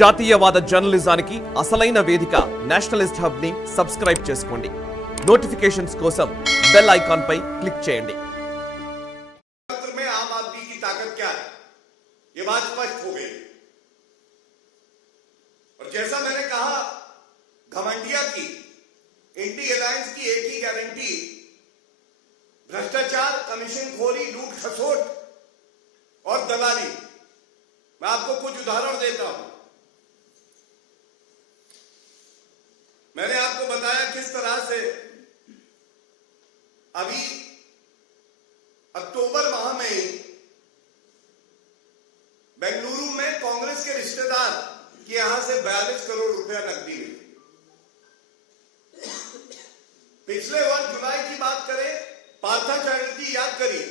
జాతీయవాద జర్నలిజానికి అసలైన వేదిక నేషనలిస్ట్ హబ్ ని సబ్స్క్రైబ్ చేసుకోండి. నోటిఫికేషన్స్ కోసం బెల్ ఐకాన్ పై క్లిక్ చేయండి. में आम आदमी की ताकत क्या है ये बात स्पष्ट हो गई। और जैसा मैंने कहा, घमंडिया की इंडी अलायंस की एक ही गारंटी भ्रष्टाचार, कमीशनखोरी, लूट खसोट और दलाली। मैं आपको कुछ उदाहरण देता हूं। मैंने आपको बताया किस तरह से अभी अक्टूबर माह में बेंगलुरु में कांग्रेस के रिश्तेदार के यहां से 42 करोड़ रुपया नकदी मिली। पिछले वर्ष जुलाई की बात करें, पार्था चैटर्जी याद करिए,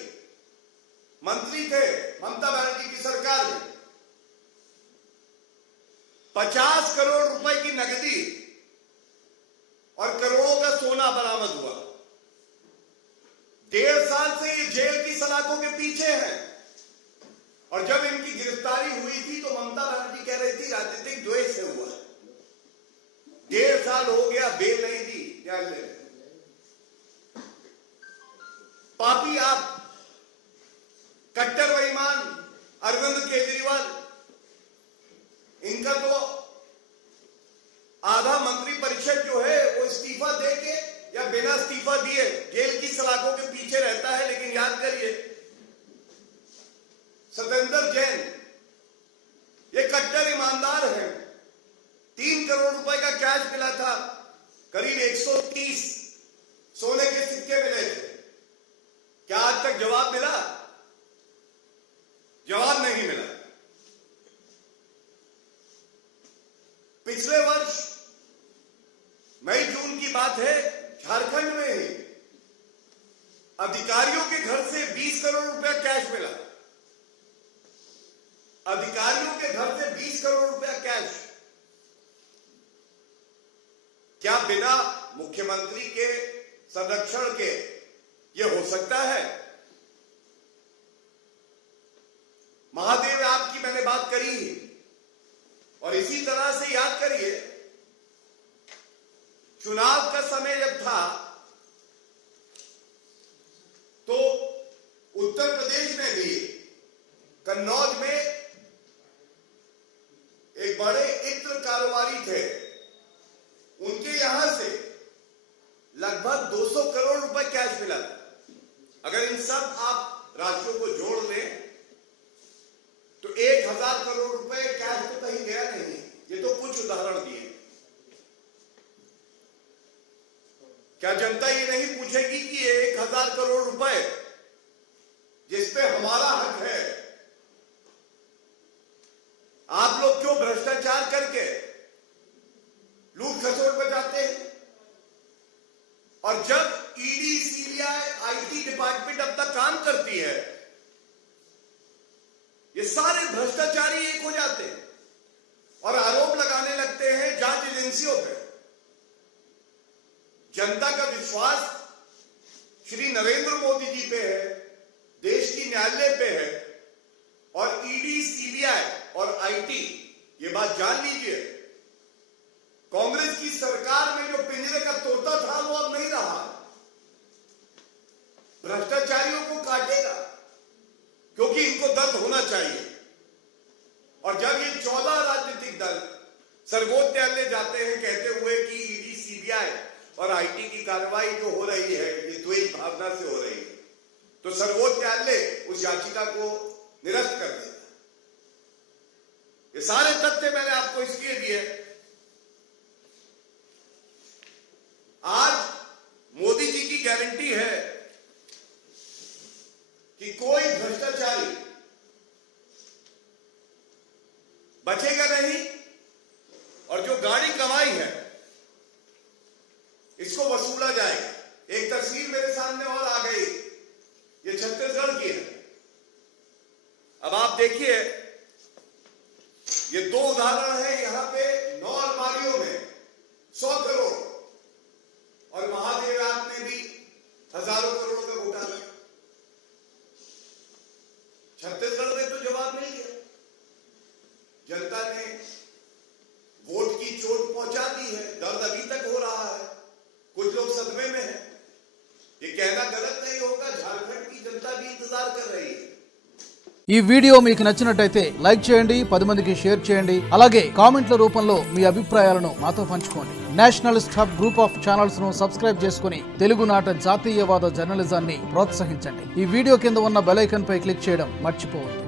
मंत्री थे ममता बनर्जी की सरकार में, 50 करोड़ रुपए की नकदी और करोड़ों का सोना बरामद हुआ। 1.5 साल से ये जेल की सलाखों के पीछे हैं। और जब इनकी गिरफ्तारी हुई थी तो ममता बनर्जी कह रही थी राजनीतिक द्वेष से हुआ है। 1.5 साल हो गया, बेल नहीं दी न्यायालय। पापी आप, कट्टर बेईमान अरविंद केजरीवाल, इनका तो आधा मंत्री परिषद जो है वो इस्तीफा देके या बिना इस्तीफा दिए जेल की सलाखों के पीछे रहता है। लेकिन याद करिए, सत्येंद्र जैन ये कट्टर ईमानदार है। 3 करोड़ रुपए का कैश मिला था, करीब 130 सोने के सिक्के मिले थे। क्या आज तक जवाब मिला? जवाब नहीं मिला। पिछले वर्ष मई जून की बात है, झारखंड में अधिकारियों के घर से 20 करोड़ रुपया कैश मिला। अधिकारियों के घर से 20 करोड़ रुपया कैश। क्या बिना मुख्यमंत्री के संरक्षण के यह हो सकता है? महादेव आपकी मैंने बात करी। और इसी तरह से याद करिए, चुनाव का समय जब था तो उत्तर प्रदेश में भी कन्नौज में एक बड़े इत्र कारोबारी थे, उनके यहां से लगभग 200 करोड़ रुपए कैश मिला। अगर इन सब आप राशियों को जोड़ लें तो 1000 करोड़ रुपए कैश तो कहीं गया नहीं। ये तो कुछ उदाहरण दिए। क्या जनता ये नहीं पूछेगी कि ये 1000 करोड़ रुपए जिस पे हमारा हक है, आप लोग क्यों भ्रष्टाचार करके लूट खसोट बचाते हैं? और जब ईडी, सीबीआई, आईटी डिपार्टमेंट अब तक काम करती है, ये सारे भ्रष्टाचारी एक हो जाते हैं और आरोप लगाने लगते हैं जांच एजेंसियों पे। जनता का विश्वास श्री नरेंद्र मोदी जी पे है, देश की न्यायालय पे है, और ईडी, सीबीआई और आईटी, ये बात जान लीजिए, कांग्रेस की सरकार में जो पिंजरे का तोता था वो अब नहीं रहा। भ्रष्टाचारियों को काटेगा क्योंकि इनको दर्द होना चाहिए। और जब ये 14 राजनीतिक दल सर्वोच्च न्यायालय जाते हैं कहते हुए कि ईडी, सीबीआई और आईटी की कार्रवाई जो हो रही है ये द्वेष भावना से हो रही है, तो सर्वोच्च न्यायालय उस याचिका को निरस्त कर देता। ये सारे तथ्य मैंने आपको इसलिए दिए। आज मोदी जी की गारंटी है कि कोई भ्रष्टाचारी बचेगा नहीं, और जो गाड़ी कमाई है इसको वसूला जाएगा। एक तस्वीर मेरे सामने और आ गई, ये छत्तीसगढ़ की है। अब आप देखिए, ये 2 उदाहरण है। यहां पे 9 अलमारियों में 100 करोड़, और महादेव आपने भी हजारों करोड़ का घोटाला। छत्तीसगढ़ में तो जवाब मिल गया। जनता ने कहना गलत नहीं होगा, झारखंड की जनता भी इंतजार कर रही है। ఈ వీడియో మీకు నచ్చినట్టయితే లైక్ చేయండి, 10 మందికి షేర్ చేయండి. అలాగే కామెంట్ల రూపంలో మీ అభిప్రాయాలను మాతో పంచుకోండి. Nationalist hub group of channels ను సబ్స్క్రైబ్ చేసుకుని తెలుగునాట జాతీయవాద జర్నలిజాన్ని ప్రోత్సహించండి. ఈ వీడియో కింద ఉన్న బెల్ ఐకాన్ పై క్లిక్ చేయడం మర్చిపోవద్దు.